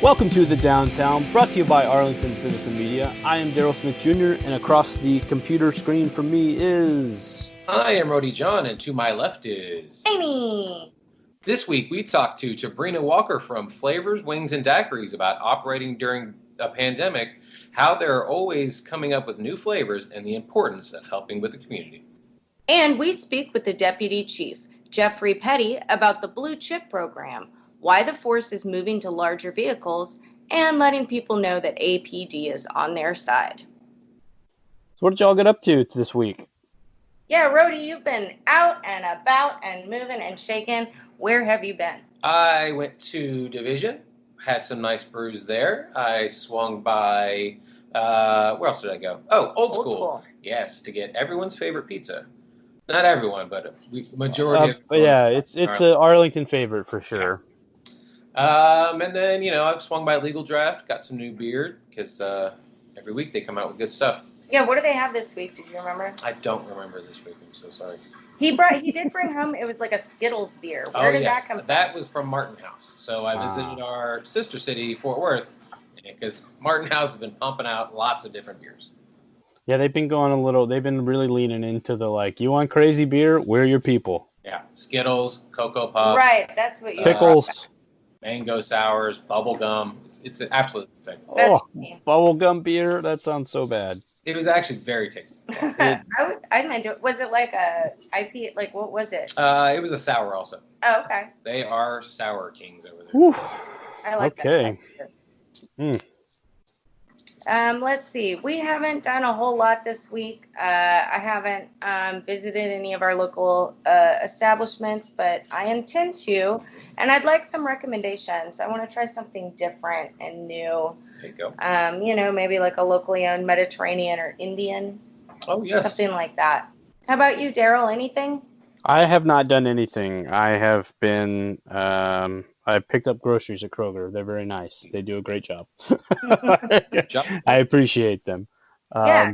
Welcome to the Downtown, brought to you by Arlington Citizen Media. I am Daryl Smith Jr., and across the computer screen from me is... I am Rody John, and to my left is... Amy! This week we talked to Tabreena Walker from Flavors Wings N Daiquiris about operating during a pandemic, how they're always coming up with new flavors, and the importance of helping with the community. And we speak with the Deputy Chief Jeffery Petty about the Blue Chip program, why the force is moving to larger vehicles, and letting people know that APD is on their side. So what did y'all get up to this week? Yeah, Rody, you've been out and about and moving and shaking. Where have you been? I went to Division, had some nice brews there. I swung by, where else did I go? Oh, Old School. Yes, to get everyone's favorite pizza. Not everyone, but a majority of people. Yeah, it's an Arlington favorite for sure. And then, I've swung by Legal Draft, got some new beer, because every week they come out with good stuff. Yeah, what do they have this week? Did you remember? I don't remember this week. I'm so sorry. He did bring home, it was like a Skittles beer. Where did that come from? That was from Martin House. So I visited our sister city, Fort Worth, because Martin House has been pumping out lots of different beers. Yeah, they've been really leaning into the, you want crazy beer? We're your people. Yeah, Skittles, Cocoa Puffs. Right, that's what you Pickles. Mango sours, bubble gum. It's absolutely insane. Oh, bubble gum beer? That sounds so bad. It was actually very tasty. I meant to. Was it like a IP? Like, what was it? It was a sour also. Oh, okay. They are sour kings over there. Whew. I like that. Okay. Let's see. We haven't done a whole lot this week. I haven't visited any of our local establishments, but I intend to, and I'd like some recommendations. I want to try something different and new. There you go. Maybe like a locally owned Mediterranean or Indian. Oh, yes. Something like that. How about you, Daryl? Anything? I have not done anything. I have been... I picked up groceries at Kroger. They're very nice. They do a great job. Good job. I appreciate them. Yeah.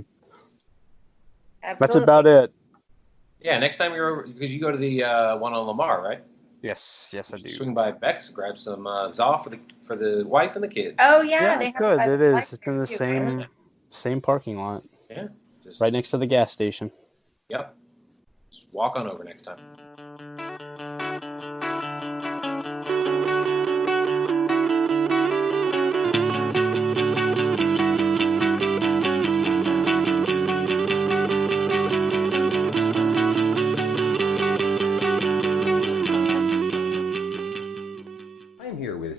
Absolutely. That's about it. Yeah, next time you're over, because you go to the one on Lamar, right? Yes, I do. Swing by Beck's, grab some za for the wife and the kids. Oh yeah, they have good. It is. It's in the same parking lot. Yeah. Right next to the gas station. Yep. Just walk on over next time.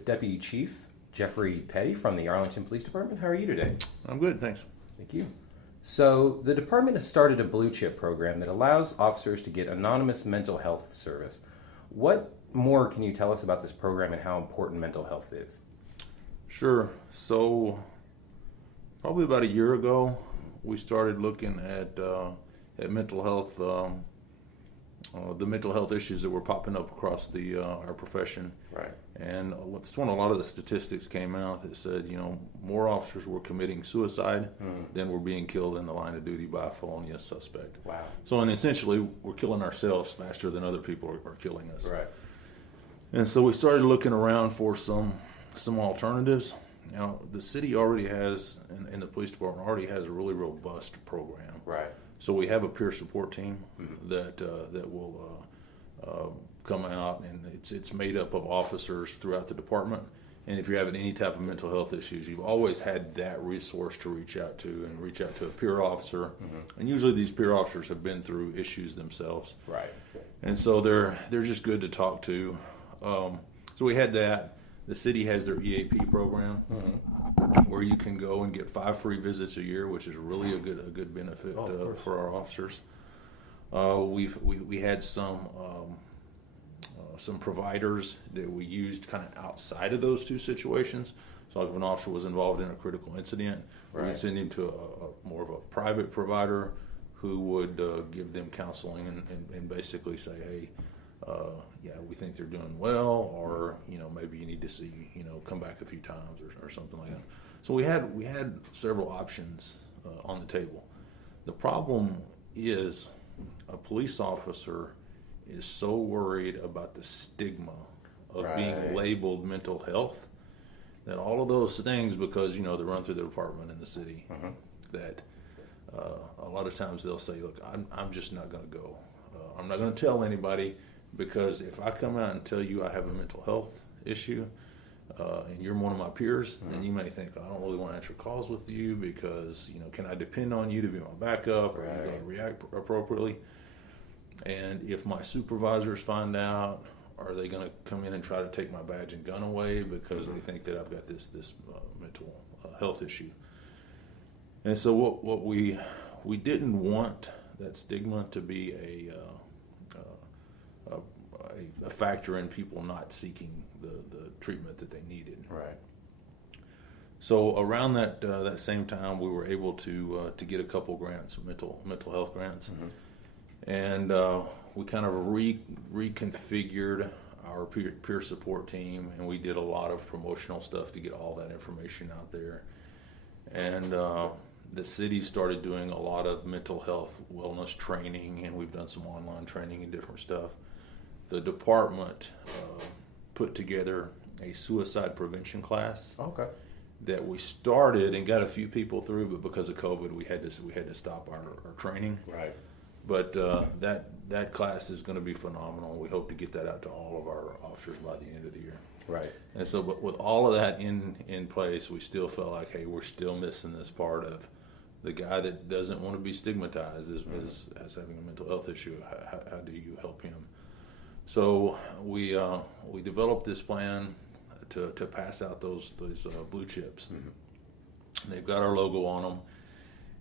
Deputy Chief Jeffery Petty from the Arlington Police Department. How are you today? I'm good, thanks. Thank you. So the department has started a Blue Chip program that allows officers to get anonymous mental health service. What more can you tell us about this program and how important mental health is? Sure. So probably about a year ago, we started looking at mental health, the mental health issues that were popping up across our profession. Right. And that's when a lot of the statistics came out that said, more officers were committing suicide than were being killed in the line of duty by a felonious suspect. Wow. So, and essentially, we're killing ourselves faster than other people are killing us. Right. And so we started looking around for some alternatives. Now, the city already has, and the police department already has a really robust program. Right. So we have a peer support team that will come out, and it's made up of officers throughout the department. And if you're having any type of mental health issues, you've always had that resource to reach out to a peer officer. And usually these peer officers have been through issues themselves. Right. And so they're just good to talk to. So we had that. The city has their EAP program where you can go and get 5 free visits a year, which is really a good benefit for our officers. We had some providers that we used kind of outside of those two situations. So like if an officer was involved in a critical incident, we'd send him to a more of a private provider who would give them counseling and basically say, hey, we think they're doing well, or maybe you need to see come back a few times or something like that. So we had several options on the table. The problem is a police officer is so worried about the stigma of being labeled mental health that all of those things, because they run through the department in the city, that a lot of times they'll say, look, I'm just not going to go. I'm not going to tell anybody, because if I come out and tell you I have a mental health issue, and you're one of my peers, then you may think, I don't really want to answer calls with you, because can I depend on you to be my backup? Right. Are you going to react appropriately? And if my supervisors find out, are they going to come in and try to take my badge and gun away because they think that I've got this mental health issue? And so what we didn't want that stigma to be a factor in people not seeking the treatment that they needed. Right. So around that same time, we were able to get a couple grants, mental health grants, and we kind of reconfigured our peer support team, and we did a lot of promotional stuff to get all that information out there. And the city started doing a lot of mental health wellness training, and we've done some online training and different stuff. The department put together a suicide prevention class. Okay. That we started and got a few people through, but because of COVID, we had to stop our training. Right. But that class is going to be phenomenal. We hope to get that out to all of our officers by the end of the year. Right. And so, but with all of that in place, we still felt like, hey, we're still missing this part of the guy that doesn't want to be stigmatized as having a mental health issue. How do you help him? So we developed this plan to pass out those blue chips. They've got our logo on them,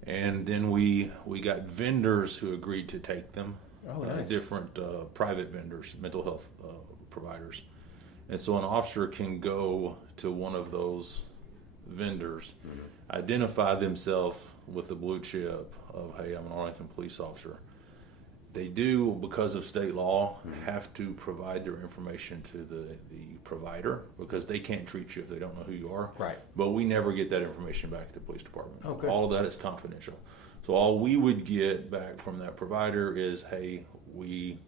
and then we got vendors who agreed to take them. Oh, nice. Different private vendors, mental health providers, and so an officer can go to one of those vendors, identify themselves with the blue chip of, hey, I'm an Arlington police officer. They do, because of state law, have to provide their information to the provider, because they can't treat you if they don't know who you are. Right. But we never get that information back to the police department. Okay. All of that is confidential. So all we would get back from that provider is, hey, we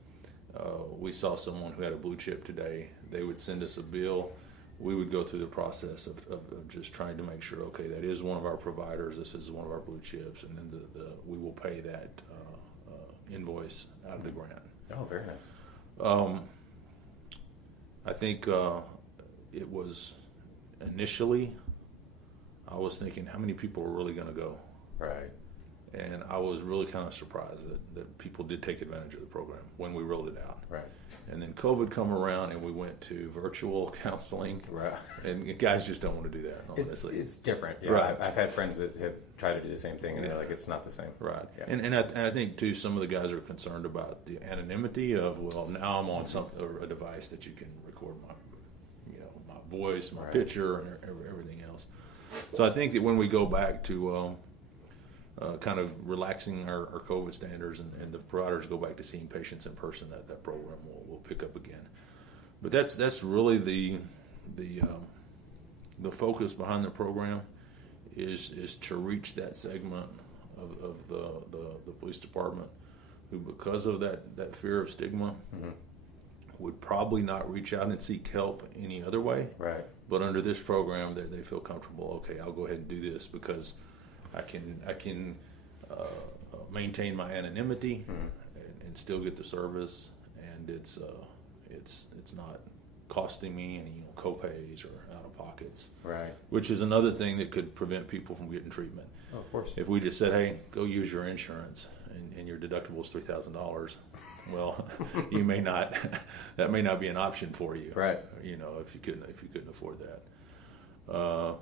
saw someone who had a blue chip today. They would send us a bill. We would go through the process of just trying to make sure, okay, that is one of our providers. This is one of our blue chips, and then we will pay that invoice out of the grant. Oh, very nice. I think it was initially, I was thinking, how many people are really going to go? Right. And I was really kind of surprised that people did take advantage of the program when we rolled it out. Right. And then COVID come around, and we went to virtual counseling. Right. And guys just don't want to do that, honestly. It's different. Yeah. Right. I've had friends that have tried to do the same thing, and they're like, it's not the same. Right. Yeah. And I think, too, some of the guys are concerned about the anonymity of, well, now I'm on a device that you can record my voice, my picture, and everything else. So I think that when we go back to kind of relaxing our COVID standards, and the providers go back to seeing patients in person, that program will pick up again. But that's really the focus behind the program is to reach that segment of the police department who, because of that fear of stigma, would probably not reach out and seek help any other way. Right. But under this program, they feel comfortable. Okay, I'll go ahead and do this because I can maintain my anonymity and still get the service, and it's not costing me any co-pays or out of pockets. Right. Which is another thing that could prevent people from getting treatment. Oh, of course. If we just said, hey, go use your insurance, and your deductible is $3,000, well, you may not. That may not be an option for you. Right. If you couldn't afford that. So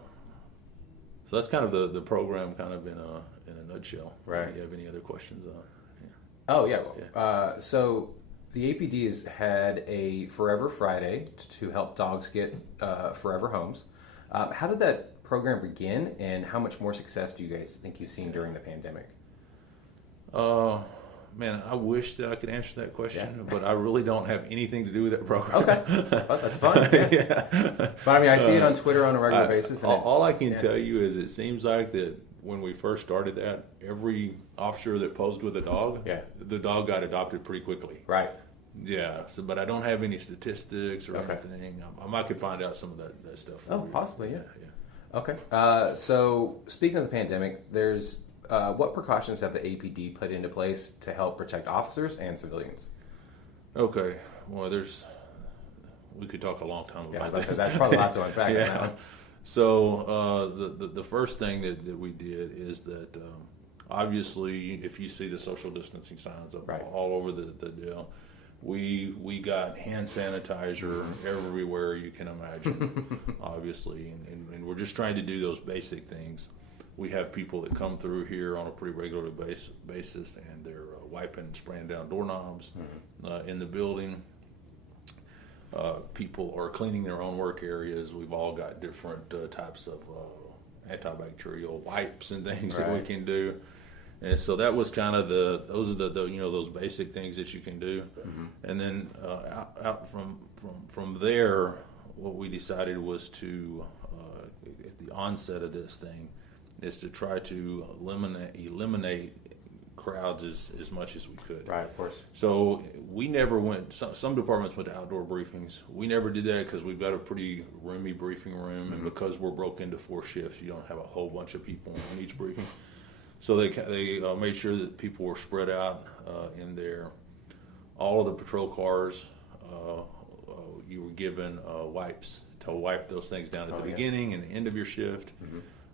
that's kind of the program, kind of in a nutshell. Right. Do you have any other questions? Oh yeah. So the APD has had a Forever Friday to help dogs get forever homes. How did that program begin, and how much more success do you guys think you've seen during the pandemic? Man, I wish that I could answer that question, but I really don't have anything to do with that program. Okay, well, that's fine. Yeah. But I mean, I see it on Twitter on a regular basis. And all I can tell you is it seems like that when we first started that, every officer that posed with a dog, the dog got adopted pretty quickly. Right. Yeah, but I don't have any statistics or anything. I could find out some of that stuff. Possibly, yeah. Okay. So speaking of the pandemic, there's what precautions have the APD put into place to help protect officers and civilians? Okay. Well, we could talk a long time about that. That's probably a lot to unpack now. So the first thing that we did is that obviously, if you see the social distancing signs up all over the deal, we got hand sanitizer everywhere you can imagine, obviously, and we're just trying to do those basic things. We have people that come through here on a pretty regular basis, and they're wiping and spraying down doorknobs in the building. People are cleaning their own work areas. We've all got different types of antibacterial wipes and things that we can do. And so that was kind of those are the those basic things that you can do. And then out from there, what we decided was to at the onset of this thing is to try to eliminate crowds as much as we could. Right, of course. So we never went. Some departments went to outdoor briefings. We never did that because we've got a pretty roomy briefing room, and because we're broke into 4 shifts, you don't have a whole bunch of people in each briefing. So they made sure that people were spread out in there. All of the patrol cars, you were given wipes to wipe those things down at the beginning and the end of your shift.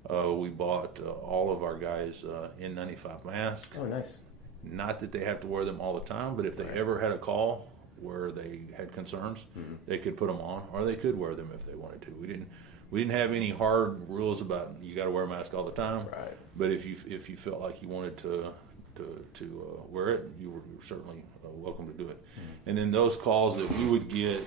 We bought all of our guys N95 masks. Oh, nice. Not that they have to wear them all the time, but if they ever had a call where they had concerns, they could put them on, or they could wear them if they wanted to. We didn't have any hard rules about you got to wear a mask all the time. Right. But if you felt like you wanted to wear it, you were certainly welcome to do it. And then those calls that we would get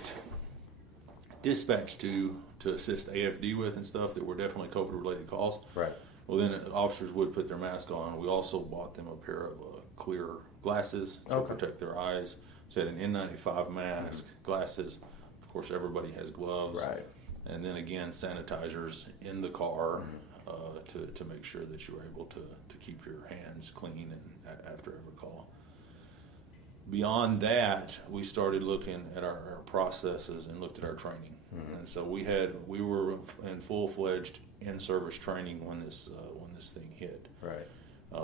dispatched to assist AFD with and stuff that were definitely COVID-related calls. Right. Well, then officers would put their mask on. We also bought them a pair of clear glasses to protect their eyes. So had an N95 mask, glasses. Of course, everybody has gloves. Right. And then again, sanitizers in the car to make sure that you're able to keep your hands clean and after every call. Beyond that, we started looking at our processes and looked at our training. And so we were in full-fledged in-service training when this thing hit. Right.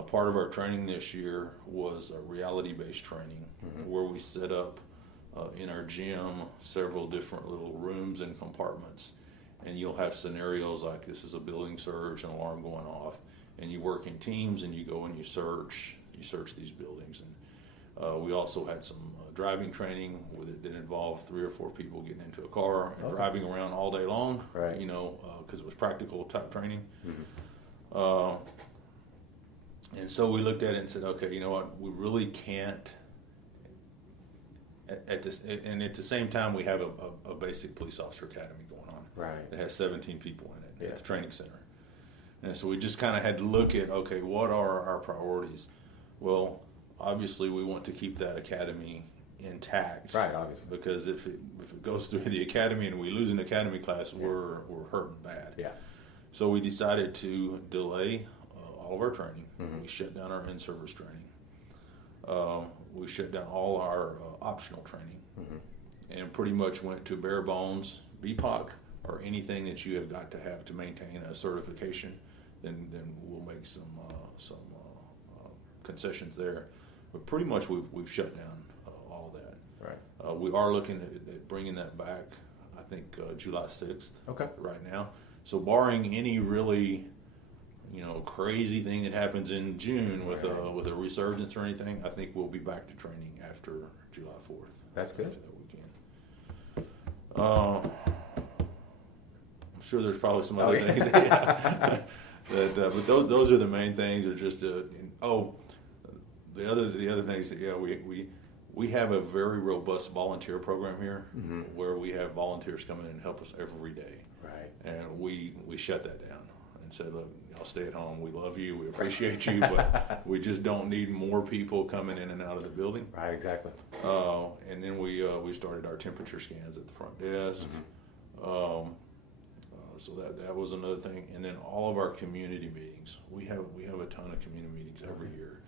Part of our training this year was a reality-based training where we set up in our gym several different little rooms and compartments, and you'll have scenarios like this is a building surge, an alarm going off, and you work in teams and you go and you search these buildings. And we also had some driving training that involved 3 or 4 people getting into a car and driving around all day long, right. Because it was practical type training. And so we looked at it and said, okay, you know what, we really can't at this, and at the same time we have a basic police officer academy going on. Right. It has 17 people in it at the training center. And so we just kind of had to look at, okay, what are our priorities? Well, obviously we want to keep that academy intact. Right, obviously. Because if it goes through the academy and we lose an academy class, we're hurting bad. Yeah. So we decided to delay all of our training. We shut down our in-service training. We shut down all our optional training and pretty much went to bare bones BPOC or anything that you have got to have to maintain a certification. Then we'll make some concessions there. But pretty much we've shut down all of that. Right. We are looking at bringing that back, I think July 6th right now. So barring any really crazy thing that happens in June with a resurgence or anything, I think we'll be back to training after July 4th. That's good. After that weekend. I'm sure there's probably some other things. But those are the main things. Are just the other things that we have a very robust volunteer program here where we have volunteers come in and help us every day. Right. And we shut that down and said, look, y'all stay at home. We love you. We appreciate you, but we just don't need more people coming in and out of the building. Right, exactly. And then we started our temperature scans at the front desk. So that was another thing. And then all of our community meetings. We have a ton of community meetings every year.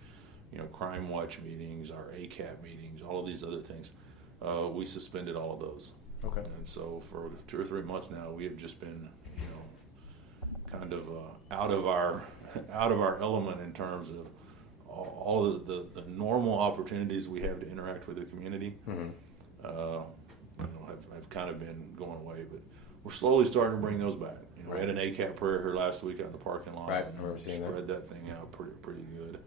Crime watch meetings, our ACAP meetings, all of these other things. we suspended all of those. Okay. And so for 2 or 3 months now, we have just been, kind of out of our element in terms of all of the normal opportunities we have to interact with the community. Have kind of been going away, but we're slowly starting to bring those back. We had an ACAP prayer here last week out in the parking lot. Right, I remember seeing that. Spread that thing out pretty good.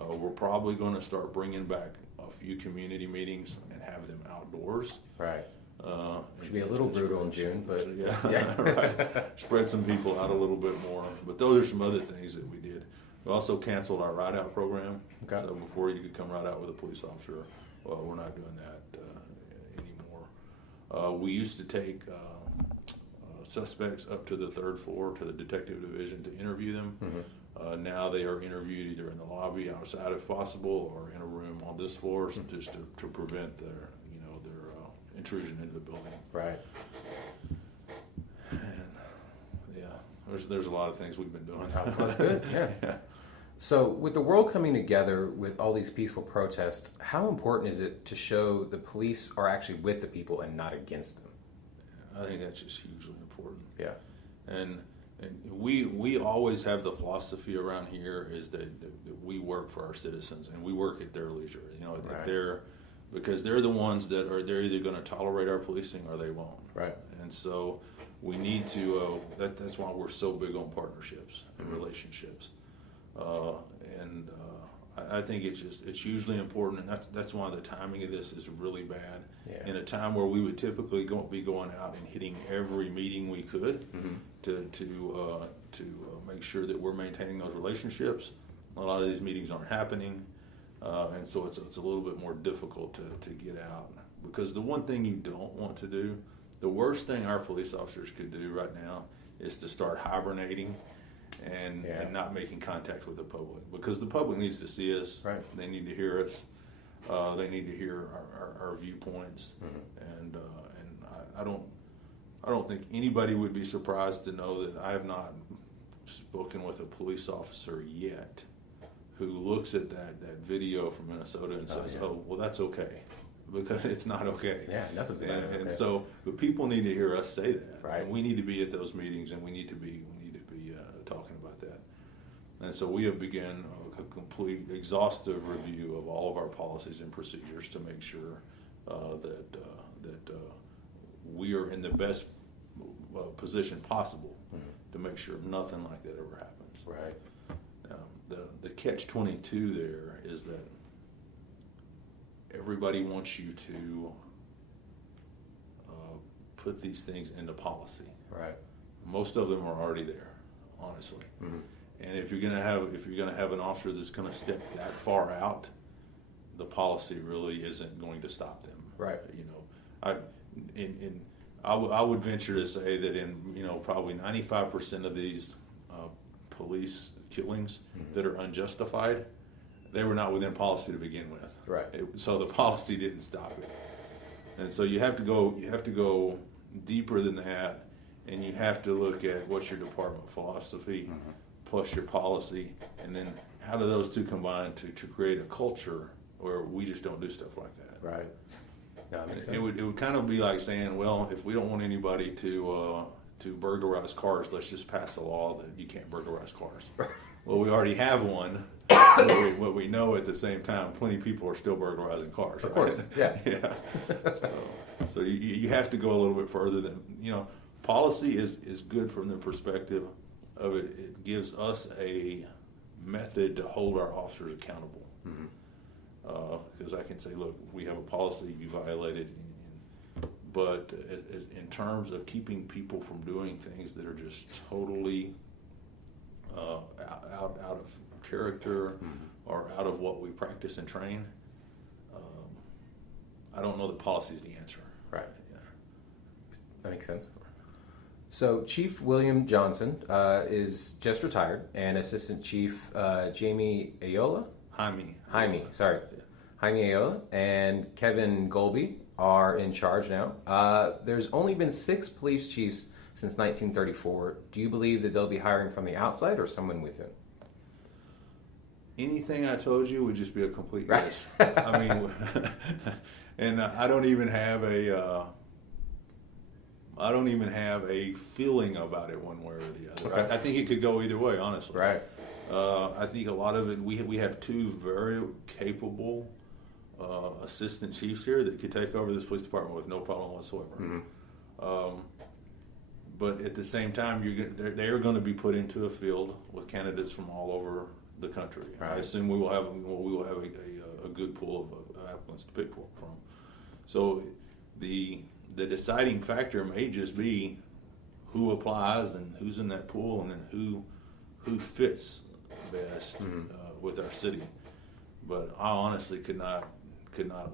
We're probably going to start bringing back a few community meetings and have them outdoors. Right. Should be a little brutal in June, but yeah. Right. Spread some people out a little bit more. But those are some other things that we did. We also canceled our ride-out program. Okay. So before you could come ride out with a police officer, we're not doing that anymore. We used to take suspects up to the 3rd floor to the detective division to interview them. Now they are interviewed either in the lobby outside if possible, or in a room on this floor, just to prevent their intrusion into the building. Right. And there's a lot of things we've been doing. That's good. Yeah. So with the world coming together with all these peaceful protests, how important is it to show the police are actually with the people and not against them? I think that's just hugely important. Yeah. And we always have the philosophy around here is that we work for our citizens and we work at their leisure. Because they're the ones they're either going to tolerate our policing or they won't. Right. And so we need to. That's why we're so big on partnerships and relationships. I think it's hugely important, and that's why the timing of this is really bad. Yeah. In a time where we would typically be going out and hitting every meeting we could to make sure that we're maintaining those relationships. A lot of these meetings aren't happening, and so it's a little bit more difficult to get out. Because the one thing you don't want to do, the worst thing our police officers could do right now is to start hibernating and not making contact with the public, because the public needs to see us. Right. They need to hear us. They need to hear our viewpoints. And I don't think anybody would be surprised to know that I have not spoken with a police officer yet who looks at that video from Minnesota and says, "Oh, well, that's okay," because it's not okay. Yeah, nothing's about it. And so, but people need to hear us say that. Right. And we need to be at those meetings, and we need to be talking about that. And so we have begun a complete, exhaustive review of all of our policies and procedures to make sure that we are in the best position possible to make sure nothing like that ever happens. Right. The catch-22 there is that everybody wants you to put these things into policy. Right. Most of them are already there, honestly. And if you're gonna have an officer that's gonna step that far out, the policy really isn't going to stop them. Right. I would venture to say that in probably 95% of these police killings that are unjustified, they were not within policy to begin with. Right. So the policy didn't stop it. And so you have to go deeper than that, and you have to look at what's your department philosophy plus your policy, and then how do those two combine to create a culture where we just don't do stuff like that. Right. No, that makes sense. It would kind of be like saying, well, if we don't want anybody to burglarize cars, let's just pass a law that you can't burglarize cars. Well, we already have one. What we know at the same time, plenty of people are still burglarizing cars. Of right? course, yeah. Yeah. So you have to go a little bit further than, policy is good from the perspective of it. It gives us a method to hold our officers accountable. Because I can say, look, we have a policy, you violated. But in terms of keeping people from doing things that are just totally out of character or out of what we practice and train, I don't know that policy is the answer. Right. Yeah. That makes sense. So Chief William Johnson is just retired, and Assistant Chief Jaime Ayola and Kevin Golby are in charge now. There's only been 6 police chiefs since 1934. Do you believe that they'll be hiring from the outside or someone within? Anything I told you would just be a complete guess. I mean, And I don't even have a feeling about it one way or the other. Right. I think it could go either way, honestly. Right. I think a lot of it, we have two very capable assistant chiefs here that could take over this police department with no problem whatsoever. Mm-hmm. But at the same time, they are going to be put into a field with candidates from all over the country. Right. I assume we will have a good pool of applicants to pick from. So the deciding factor may just be who applies and who's in that pool, and then who fits best with our city. But I honestly could not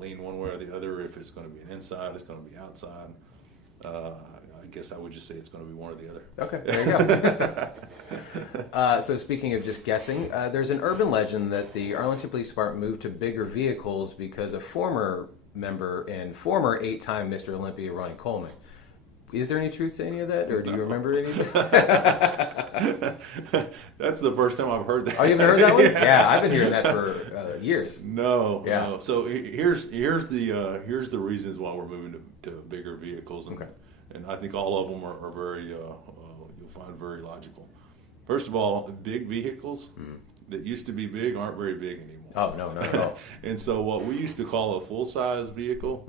lean one way or the other if it's going to be an inside, it's going to be outside. I guess I would just say it's going to be one or the other. Okay, there you go. So speaking of just guessing, there's an urban legend that the Arlington Police Department moved to bigger vehicles because a former member and former 8-time Mr. Olympia, Ronnie Coleman. Is there any truth to any of that, or do you remember any of that? That's the first time I've heard that. Oh, you haven't heard that one? Yeah, I've been hearing that for years. No. So here's the reasons why we're moving to bigger vehicles, and I think all of them are very you'll find very logical. First of all, big vehicles that used to be big aren't very big anymore. Oh, no, not at all. And so what we used to call a full-size vehicle,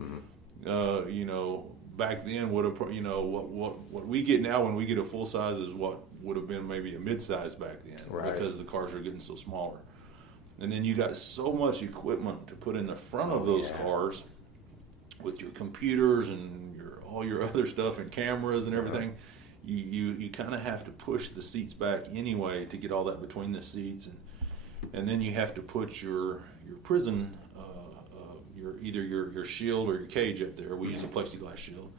back then what we get now when we get a full size is what would have been maybe a mid-size back then, right, because the cars are getting so smaller. And then you got so much equipment to put in the front of those cars with your computers and all your other stuff and cameras and everything. You kind of have to push the seats back anyway to get all that between the seats, and then you have to put your prison either your shield or your cage up there. We use a plexiglass shield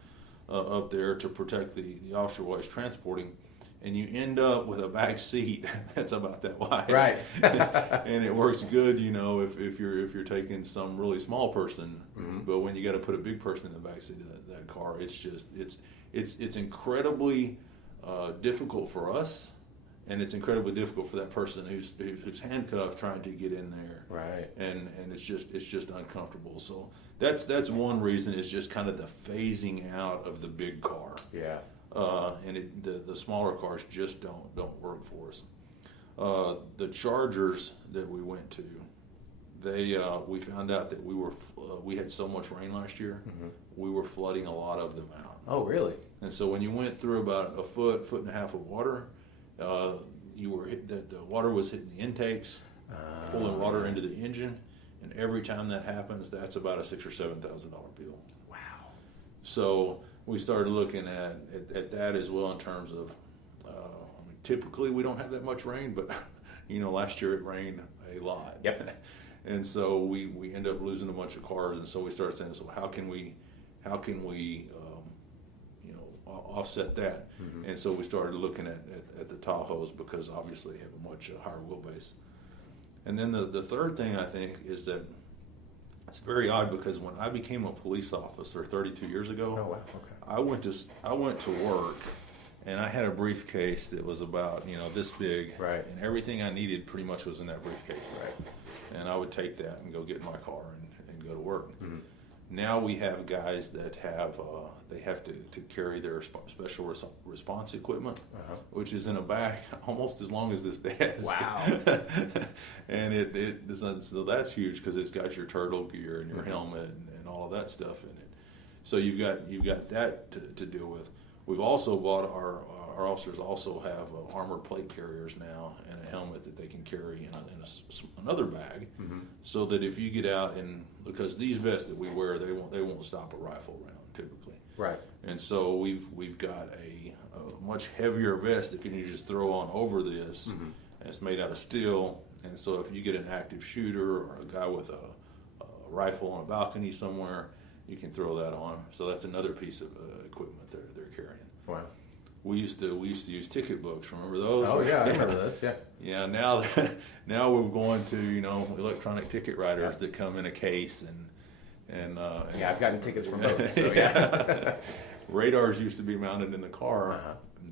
up there to protect the officer while he's transporting, and you end up with a back seat that's about that wide. Right. And it works good, if you're taking some really small person. But when you got to put a big person in the back seat of that car, it's incredibly difficult for us. And it's incredibly difficult for that person who's handcuffed trying to get in there, right? And it's just uncomfortable. So that's one reason, is just kind of the phasing out of the big car. Yeah. And the smaller cars just don't work for us. The Chargers that we went to, we found out that we had so much rain last year, we were flooding a lot of them out. Oh, really? And so when you went through about a foot and a half of water, the water was hitting the intakes, pulling water into the engine, and every time that happens, that's about a $6,000 or $7,000 bill. Wow! So we started looking at that as well in terms of, typically we don't have that much rain, but last year it rained a lot. Yep. And so we end up losing a bunch of cars, and so we started saying, so how can we offset that? And so we started looking at the Tahoes, because obviously they have a much higher wheelbase. And then the third thing I think is that it's very odd, because when I became a police officer 32 years ago, oh, wow. Okay. I went to work, and I had a briefcase that was about this big, right, and everything I needed pretty much was in that briefcase, right, and I would take that and go get in my car and go to work. Now we have guys that have they have to carry their special response equipment, which is in a bag almost as long as this desk. Wow! And so that's huge, because it's got your turtle gear and your helmet and all of that stuff in it. So you've got that to deal with. We've also bought our officers also have armor plate carriers now, and a helmet that they can carry in another bag, so that if you get out, and because these vests that we wear, they won't stop a rifle round typically. Right. And so we've got a much heavier vest that you just throw on over this, and it's made out of steel. And so if you get an active shooter or a guy with a rifle on a balcony somewhere, you can throw that on. So that's another piece of equipment they're carrying. Wow. We used to use ticket books. Remember those? Oh yeah, I remember those. Yeah. Yeah. Now we're going to electronic ticket writers that come in a case and I've gotten tickets from both. So yeah. Radars used to be mounted in the car,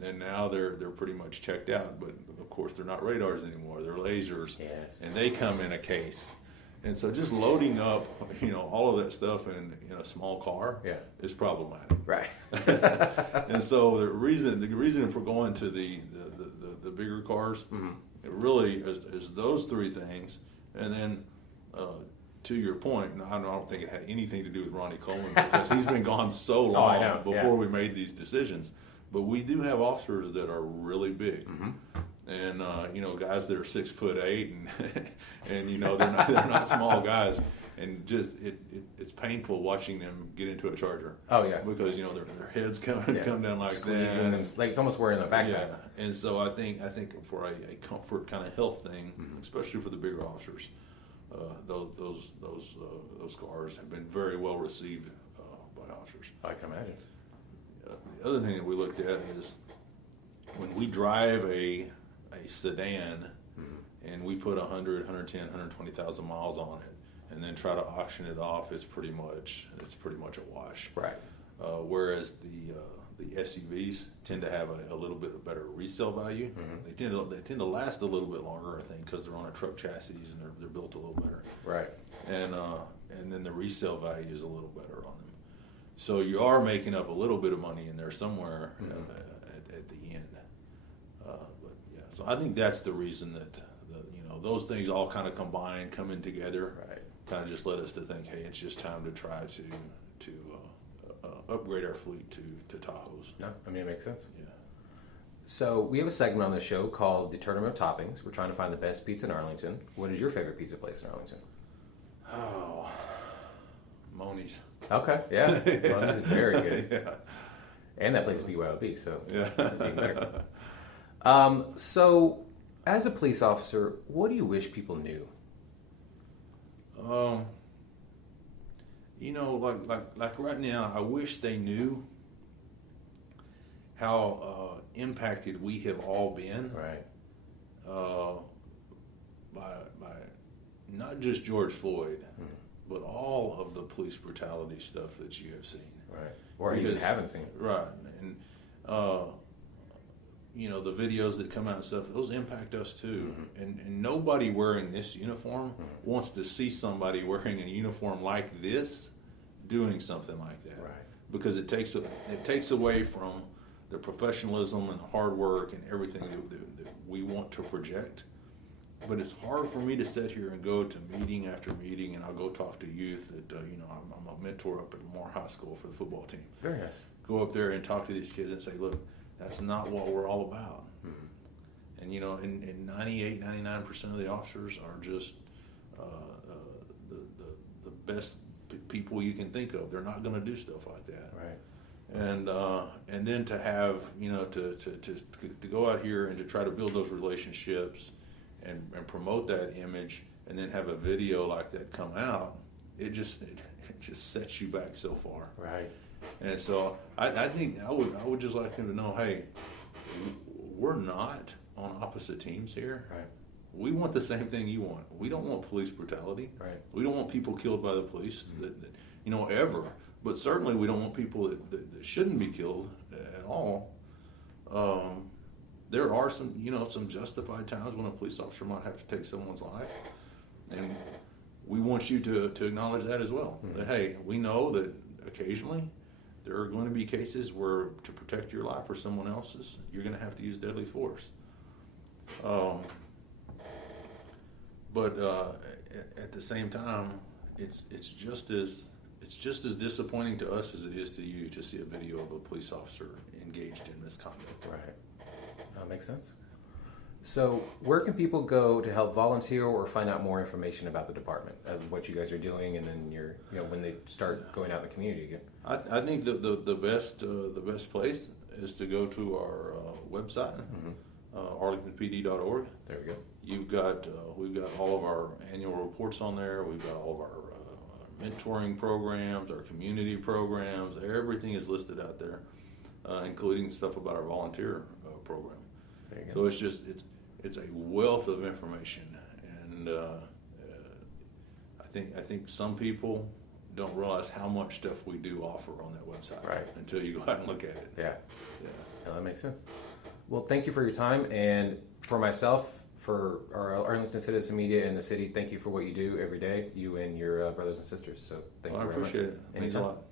and now they're pretty much checked out. But of course, they're not radars anymore. They're lasers, yes, and they come in a case. And so just loading up, all of that stuff in a small car is problematic. Right. And so the reason for going to the bigger cars, it really is those three things. And then to your point, I don't think it had anything to do with Ronnie Coleman because he's been gone so long before we made these decisions. But we do have officers that are really big. And guys that are 6'8" and they're not small guys, and just it's painful watching them get into a Charger. Oh yeah, because their heads come down like squeezing that, them, like it's almost wearing the backpack. Yeah, and so I think for a comfort kind of health thing, especially for the bigger officers, those cars have been very well received by officers. I can imagine. The other thing that we looked at is when we drive a sedan and we put 100, 110, 120,000 miles on it and then try to auction it off, it's pretty much a wash. Right. Whereas the SUVs tend to have a little bit better resale value. They tend to last a little bit longer, I think, because they're on a truck chassis and they're built a little better. Right. And then the resale value is a little better on them. So you are making up a little bit of money in there somewhere at the end. So I think that's the reason that those things all kind of combined, coming together, kind of just led us to think, hey, it's just time to try to upgrade our fleet to Tahoes. No, I mean, it makes sense. Yeah. So we have a segment on the show called the Tournament of Toppings. We're trying to find the best pizza in Arlington. What is your favorite pizza place in Arlington? Oh, Moni's. Okay, yeah. Moni's is very good. Yeah. And that place is BYOB, so yeah. It's even better. So, as a police officer, what do you wish people knew? Like right now, I wish they knew how impacted we have all been. Right. By not just George Floyd, but all of the police brutality stuff that you have seen. Right. Or even haven't seen. Right. And the videos that come out and stuff, those impact us too. And nobody wearing this uniform wants to see somebody wearing a uniform like this doing something like that. Right. Because it takes away from the professionalism and the hard work and everything that we want to project. But it's hard for me to sit here and go to meeting after meeting, and I'll go talk to youth that I'm a mentor up at Lamar High School for the football team. Very nice. Go up there and talk to these kids and say, look, that's not what we're all about. And and 98, 99% of the officers are just the best people you can think of. They're not going to do stuff like that. Right. And then to have to go out here and to try to build those relationships and promote that image, and then have a video like that come out, it just sets you back so far. Right. And so I think I would just like them to know, hey, we're not on opposite teams here. Right. We want the same thing you want. We don't want police brutality. Right. We don't want people killed by the police that ever. But certainly we don't want people that shouldn't be killed at all. There are some justified times when a police officer might have to take someone's life, and we want you to acknowledge that as well. That, hey, we know that occasionally there are going to be cases where to protect your life or someone else's, you're going to have to use deadly force. But at the same time, it's just as disappointing to us as it is to you to see a video of a police officer engaged in misconduct. Right. That makes sense. So, where can people go to help volunteer or find out more information about the department, as what you guys are doing, and then when they start going out in the community again? I think the best place is to go to our website, arlingtonpd.org. There we go. We've got all of our annual reports on there. We've got all of our mentoring programs, our community programs. Everything is listed out there, including stuff about our volunteer program. There you So go. it's a wealth of information, and I think some people don't realize how much stuff we do offer on that website until you go out and look at it. Yeah. Yeah, that makes sense. Well, thank you for your time, and for myself, for our Arlington Citizen Media and the city, thank you for what you do every day, you and your brothers and sisters. So thank you very much. I appreciate it. It means a lot.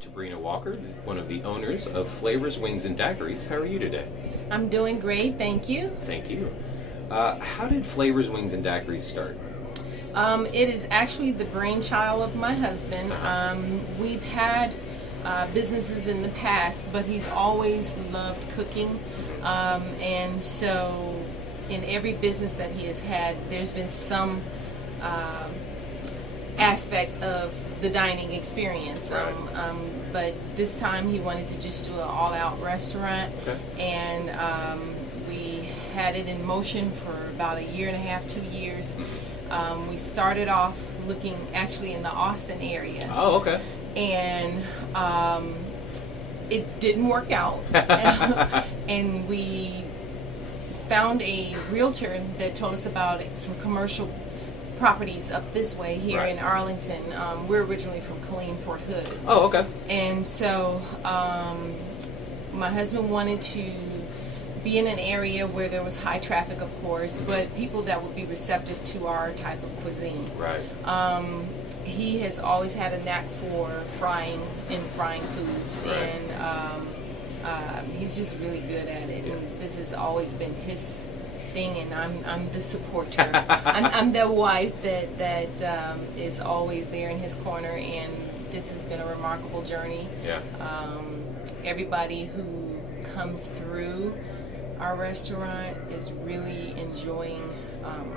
Sabrina Walker, one of the owners of Flavors Wings N Daiquiris. How are you today? I'm doing great, thank you. Thank you. How did Flavors Wings N Daiquiris start? It is actually the brainchild of my husband. We've had businesses in the past, but he's always loved cooking. And so in every business that he has had, there's been some aspect of the dining experience. Right. But this time he wanted to just do an all-out restaurant. Okay. And we had it in motion for about 1.5 to 2 years. We started off looking actually in the Austin area. Oh, okay. And it didn't work out. And we found a realtor that told us about some commercial properties up this way here Right. in Arlington. We're originally from Killeen, Fort Hood. Oh, okay. And so my husband wanted to be in an area where there was high traffic, of course, but people that would be receptive to our type of cuisine. Right. He has always had a knack for frying foods, Right. and he's just really good at it. Yeah. And this has always been his thing, and I'm the supporter. I'm the wife that is always there in his corner, and this has been a remarkable journey. Yeah. Everybody who comes through our restaurant is really enjoying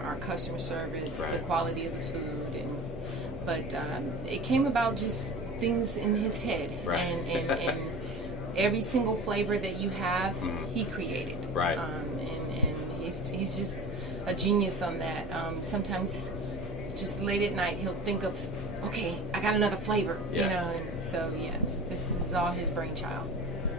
our customer service, Right. the quality of the food, but it came about just things in his head, Right. and every single flavor that you have, he created. Right. And he's just a genius on that. Sometimes just late at night he'll think of, okay, I got another flavor, Yeah. you know. And so yeah, this is all his brainchild.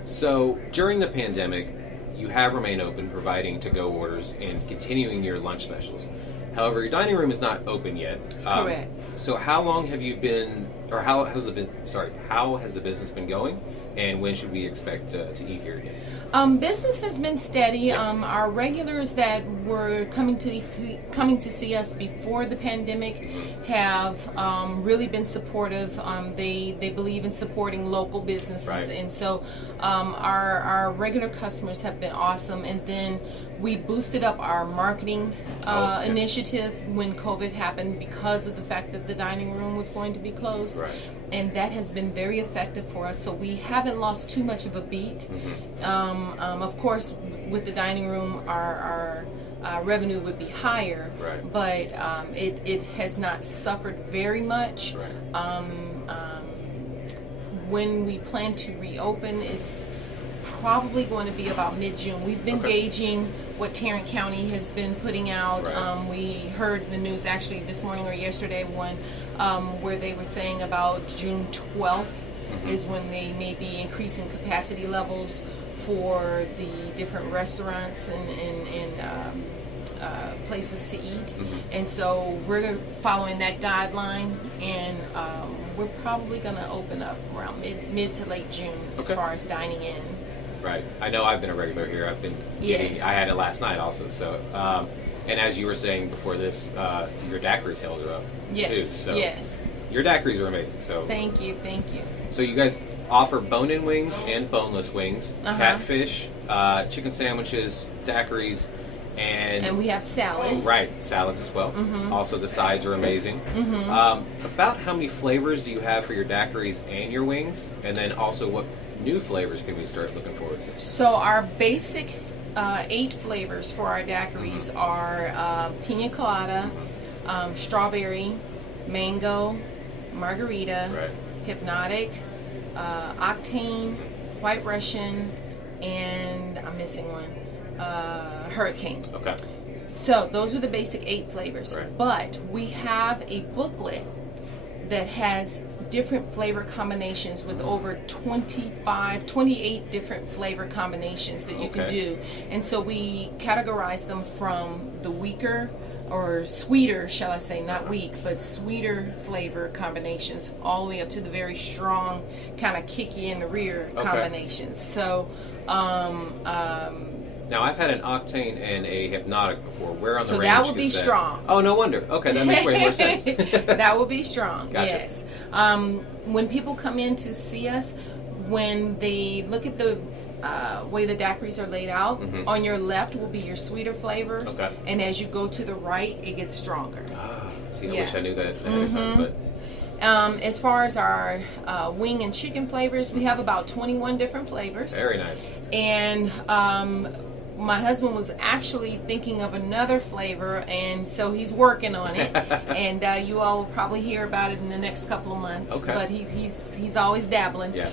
So during the pandemic, you have remained open, providing to-go orders and continuing your lunch specials. However, your dining room is not open yet. Correct. So how long have you been, or how has the business been going, and when should we expect to eat here again? Business has been steady. Our regulars that were coming to see us before the pandemic have really been supportive. They believe in supporting local businesses, Right. and so our regular customers have been awesome. And then we boosted up our marketing Okay. initiative when COVID happened because of the fact that the dining room was going to be closed. Right. And that has been very effective for us, so we haven't lost too much of a beat. Of course, with the dining room, our revenue would be higher, Right. but it has not suffered very much. Right. When we plan to reopen is probably going to be about mid-June. We've been Okay. gauging what Tarrant County has been putting out. Right. We heard the news actually this morning or yesterday where they were saying about June 12th is when they may be increasing capacity levels for the different restaurants and places to eat. And so we're following that guideline, and we're probably going to open up around mid to late June as Okay. far as dining in. Right. I know I've been a regular here. I've been Yes. eating. I had it last night also. So, and as you were saying before this, your daiquiri sales are up Yes. too. So Yes. your daiquiris are amazing. So Thank you. So you guys offer bone-in wings and boneless wings, catfish, chicken sandwiches, daiquiris, And we have salads. right, salads as well. Also, the sides are amazing. About how many flavors do you have for your daiquiris and your wings? And then also, what new flavors can we start looking forward to? So our basic 8 flavors for our daiquiris are pina colada, strawberry, mango, margarita, Right. hypnotic, octane, white Russian, and I'm missing one, hurricane. Okay. So those are the basic 8 flavors. Right. But we have a booklet that has different flavor combinations with over 28 different flavor combinations that you can do. And so we categorize them from the weaker or sweeter, shall I say, not weak, but sweeter flavor combinations, all the way up to the very strong, kind of kick you in the rear combinations. So, now I've had an octane and a hypnotic before. Where on the range? So that would be strong. Oh, no wonder. Okay, that makes way more sense. That would be strong. Gotcha. Yes. When people come in to see us, when they look at the way the daiquiris are laid out, on your left will be your sweeter flavors, and as you go to the right, it gets stronger. See, I wish I knew that ahead of time, but. As far as our wing and chicken flavors, we have about 21 different flavors. Very nice. And my husband was actually thinking of another flavor, and so he's working on it. And you all will probably hear about it in the next couple of months. Okay. But he's always dabbling. Yeah.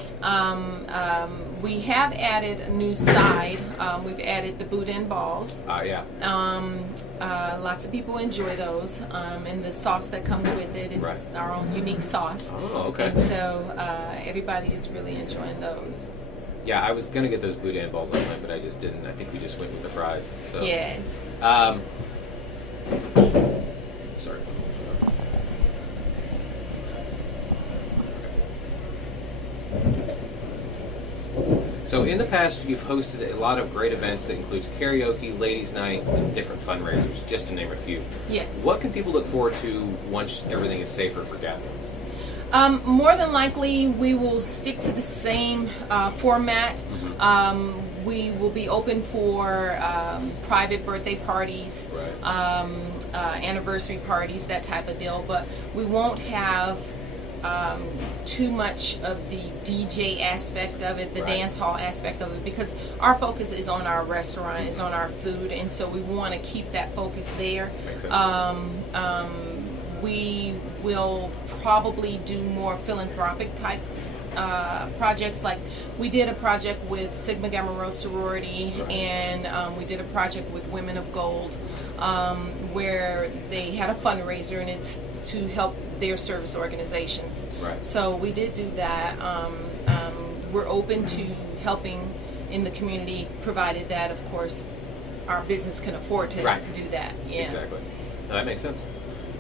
We have added a new side. We've added the boudin balls. Yeah. Lots of people enjoy those, and the sauce that comes with it is our own unique sauce. Oh, okay. And so everybody is really enjoying those. Yeah, I was gonna get those boudin balls last night, but I just didn't. I think we just went with the fries. So. Yes. Sorry. So in the past, you've hosted a lot of great events that includes karaoke, ladies' night, and different fundraisers, just to name a few. Yes. What can people look forward to once everything is safer for gatherings? More than likely, we will stick to the same format. We will be open for private birthday parties, anniversary parties, that type of deal. But we won't have too much of the DJ aspect of it, the dance hall aspect of it, because our focus is on our restaurant, is on our food, and so we want to keep that focus there. Makes sense. We will probably do more philanthropic type projects. Like we did a project with Sigma Gamma Rho sorority, and we did a project with Women of Gold, where they had a fundraiser, and it's to help their service organizations. So we did do that. We're open to helping in the community, provided that, of course, our business can afford to do that. Yeah. Exactly. No, that makes sense.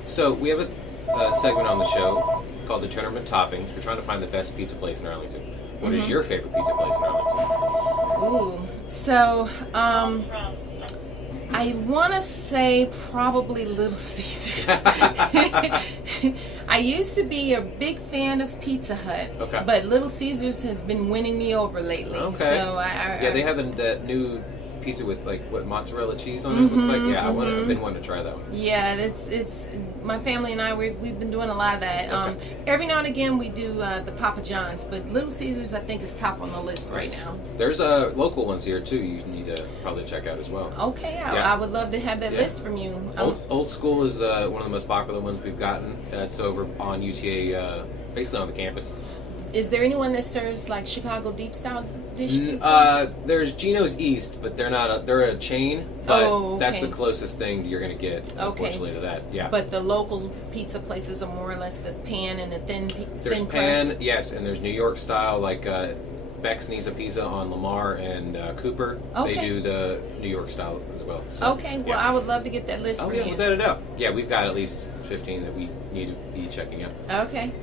So we have a segment on the show called the Tournament Toppings. We're trying to find the best pizza place in Arlington. What is your favorite pizza place in Arlington? Ooh, so I want to say probably Little Caesars. I used to be a big fan of Pizza Hut, but Little Caesars has been winning me over lately. So they have that new pizza with mozzarella cheese on it. Looks like I've been wanting to try that one. Yeah, it's my family and I we've been doing a lot of that. Every now and again we do the Papa John's, but Little Caesars I think is top on the list right now. There's local ones here too. You need to probably check out as well. Okay, I would love to have that list from you. Old School is one of the most popular ones we've gotten. It's over on UTA, basically on the campus. Is there anyone that serves like Chicago deep style dish pizza? There's Gino's East, but they're not. They're a chain, but that's the closest thing you're going to get, unfortunately, to that. Yeah. But the local pizza places are more or less the pan and the thin There's thin pan, crust. yes, and there's New York style, like Beck's Nisa Pizza on Lamar and Cooper. They do the New York style as well. So, I would love to get that list from you. Without a doubt. Yeah, we've got at least 15 that we need to be checking out. Okay.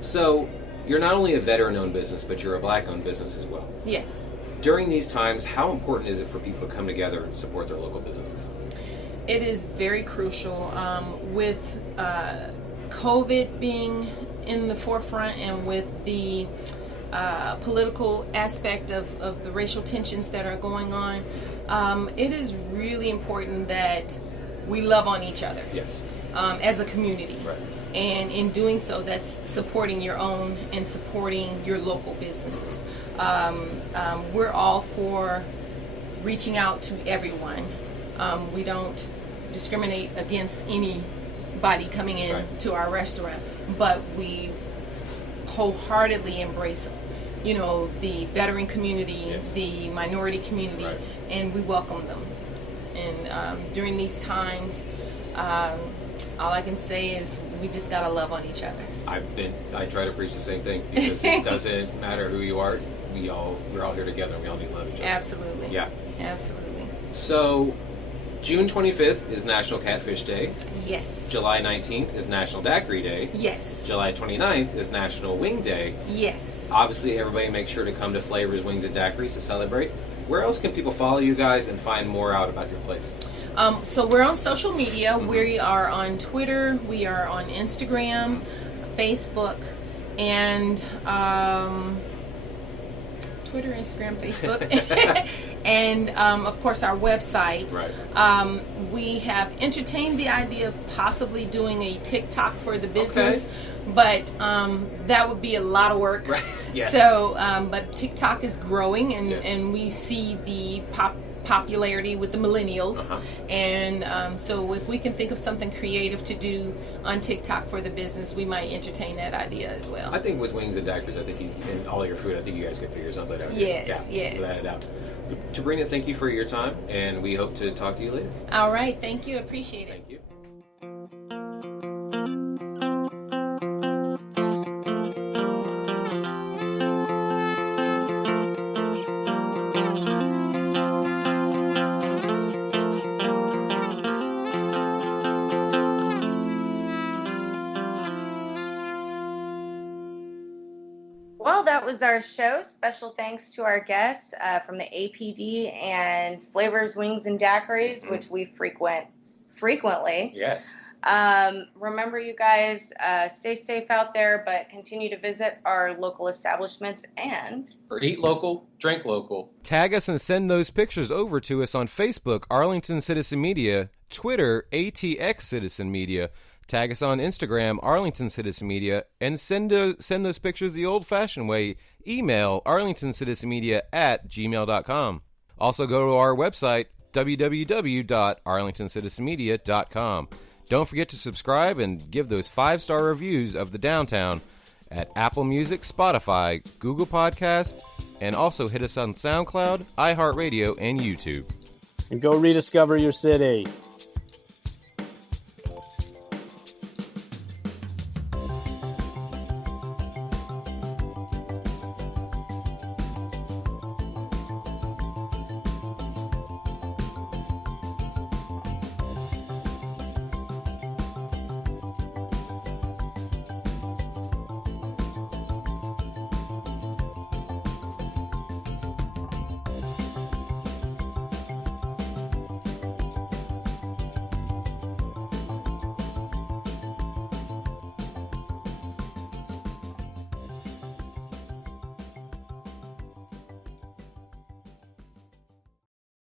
So you're not only a veteran-owned business, but you're a black-owned business as well. Yes. During these times, how important is it for people to come together and support their local businesses? It is very crucial. With COVID being in the forefront and with the political aspect of the racial tensions that are going on, it is really important that we love on each other. Yes. As a community. Right. And in doing so, that's supporting your own and supporting your local businesses. We're all for reaching out to everyone. We don't discriminate against anybody coming in to our restaurant, but we wholeheartedly embrace, the veteran community, the minority community, and we welcome them. And during these times, all I can say is we just gotta love on each other. I try to preach the same thing because it doesn't matter who you are. We're all here together and we all need to love each other. Absolutely. Yeah. Absolutely. So, June 25th is National Catfish Day. Yes. July 19th is National Daiquiri Day. Yes. July 29th is National Wing Day. Yes. Obviously, everybody make sure to come to Flavors Wings N Daiquiris to celebrate. Where else can people follow you guys and find more out about your place? So we're on social media. We are on Twitter. We are on Instagram, Facebook, and Twitter, Instagram, Facebook, and of course our website. Right. We have entertained the idea of possibly doing a TikTok for the business, but that would be a lot of work. Right. Yes. So, but TikTok is growing, and we see the popularity with the millennials, and so if we can think of something creative to do on TikTok for the business, we might entertain that idea as well. I think with Wings and Daiquiris, I think and all your food, I think you guys can figure something out. Yes, yes. Without a doubt. So, Tabreena, thank you for your time, and we hope to talk to you later. All right, thank you, appreciate it. Thank you. Well, that was our show. Special thanks to our guests from the APD and Flavors Wings N Daiquiris, which we frequent frequently. Yes. Remember, you guys, stay safe out there, but continue to visit our local establishments and Eat local, drink local. Tag us and send those pictures over to us on Facebook, Arlington Citizen Media, Twitter, ATX Citizen Media. Tag us on Instagram, Arlington Citizen Media, and send those pictures the old-fashioned way. Email arlingtoncitizenmedia@gmail.com. Also go to our website, www.arlingtoncitizenmedia.com. Don't forget to subscribe and give those 5-star reviews of the downtown at Apple Music, Spotify, Google Podcasts, and also hit us on SoundCloud, iHeartRadio, and YouTube. And go rediscover your city.